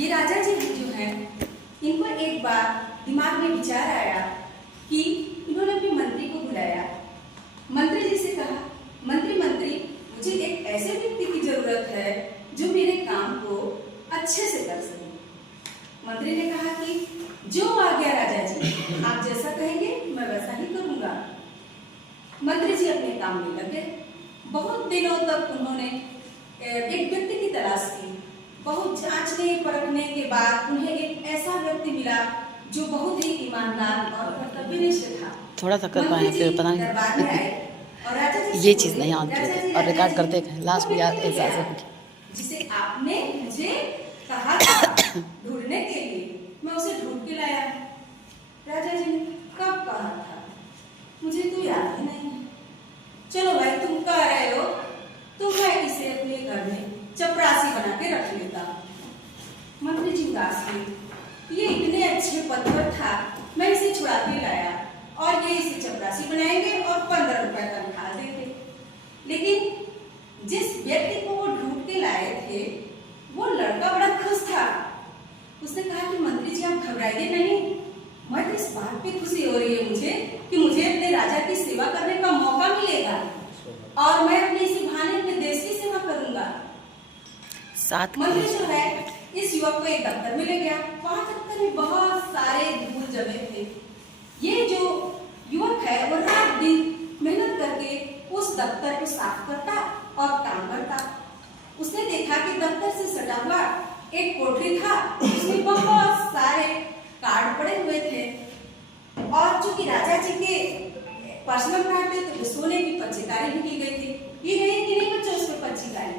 ये राजा जी जो हैं, इनको एक बार दिमाग में विचार आया कि इन्होंने अपने मंत्री को बुलाया। मंत्री जी से कहा, मंत्री मुझे एक ऐसे व्यक्ति की जरूरत है जो मेरे काम को अच्छे से कर सके। मंत्री ने कहा कि जो आ गया राजा जी, आप जैसा कहेंगे मैं वैसा ही करूंगा। मंत्री जी अपने काम में लगे। बहुत दिनों तक उन्होंने एक व्यक्ति की तलाश की। बहुत जांचने परखने के बाद उन्हें एक ऐसा व्यक्ति मिला जो बहुत ही ईमानदार और कर्तव्यनिष्ठ था। थोड़ा सा कर पाए फिर पता दरबार में आए और राजा जी ये चीज़ नहीं आती थी और रिकॉर्ड करते लास्ट में याद एहसास हो जिसे आपने मुझे कहा था ढूंढने के लिए, मैं उसे ढूंढ के लाया। राजा जी ने कब कहा था, मुझे तो याद ही नहीं है। चलो भाई तुम कह रहे हो तो मैं इसे अपने घर में चपरासी बना के रख लेता। मंत्री जी उदास हुए, ये इतने अच्छे पद पर था, मैं इसे छुड़ा के लाया और ये इसे चपरासी बनाएंगे और 15 रुपए तनख्वाह देते। लेकिन जिस व्यक्ति को वो ढूंढ के लाए थे वो लड़का बड़ा खुश था। उसने कहा कि मंत्री जी आप घबराइए नहीं, मैं तो इस बात पे खुशी हो रही है मुझे कि मुझे अपने राजा की सेवा करने का मौका मिलेगा और मैं अपने इसी बहाने अपने देश की सेवा करूंगा। साथ मंत्री जो है इस युवक को एक दफ्तर में ले गया। वहां दफ्तर में बहुत सारे धूल जमे थे। ये जो युवक है वो रात दिन मेहनत करके उस दफ्तर को साफ करता और काम करता। उसने देखा कि दफ्तर से सटा हुआ एक कोठरी था, उसमें बहुत सारे कार्ड पड़े हुए थे और चूंकि राजा जी के पर्सनल कार्ड थे तो सोने की पच्चीकारी भी की गई थी। ये नहीं कि नहीं बच्चों उसमें पच्चीकारी,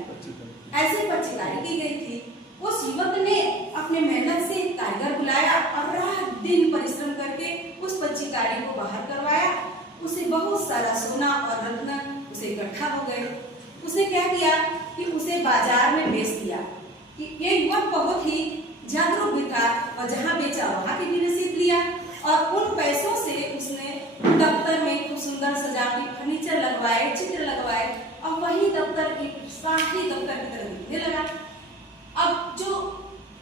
ऐसे पच्चीकारी की गई थी। उस युवक ने अपने मेहनत से कारीगर बुलाया और रात दिन परिश्रम करके उस पच्चीकारी को बाहर करवाया। उसे बहुत सारा सोना और रत्न उसे इकट्ठा हो गए। उसने क्या किया कि उसे बाजार में बेच दिया। कि ये युवक बहुत ही जागरूक भी था और जहाँ बेचा वहाँ की भी रसीद लिया और उन पैसों से उसने दफ्तर में खूब सुंदर सजावटी फर्नीचर लगवाए, चित्र लगवाए और वही दफ्तर एक शाही दफ्तर की तरह दिखने लगा। अब जो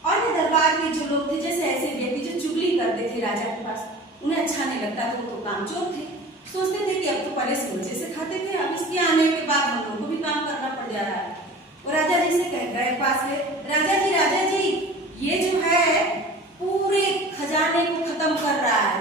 अन्य दरबार के जो लोग थे, जैसे ऐसे व्यक्ति जो चुगली करते थे राजा के पास, उन्हें अच्छा नहीं लगता था, वो तो कामचोर थे। सोचते थे कि अब तो पहले से मजे से खाते थे, अब इसके आने के बाद हम लोगों को भी काम करना पड़ जा रहा है। और राजा जी से कह गए पास है, राजा जी ये जो है पूरे खजाने को खत्म कर रहा है।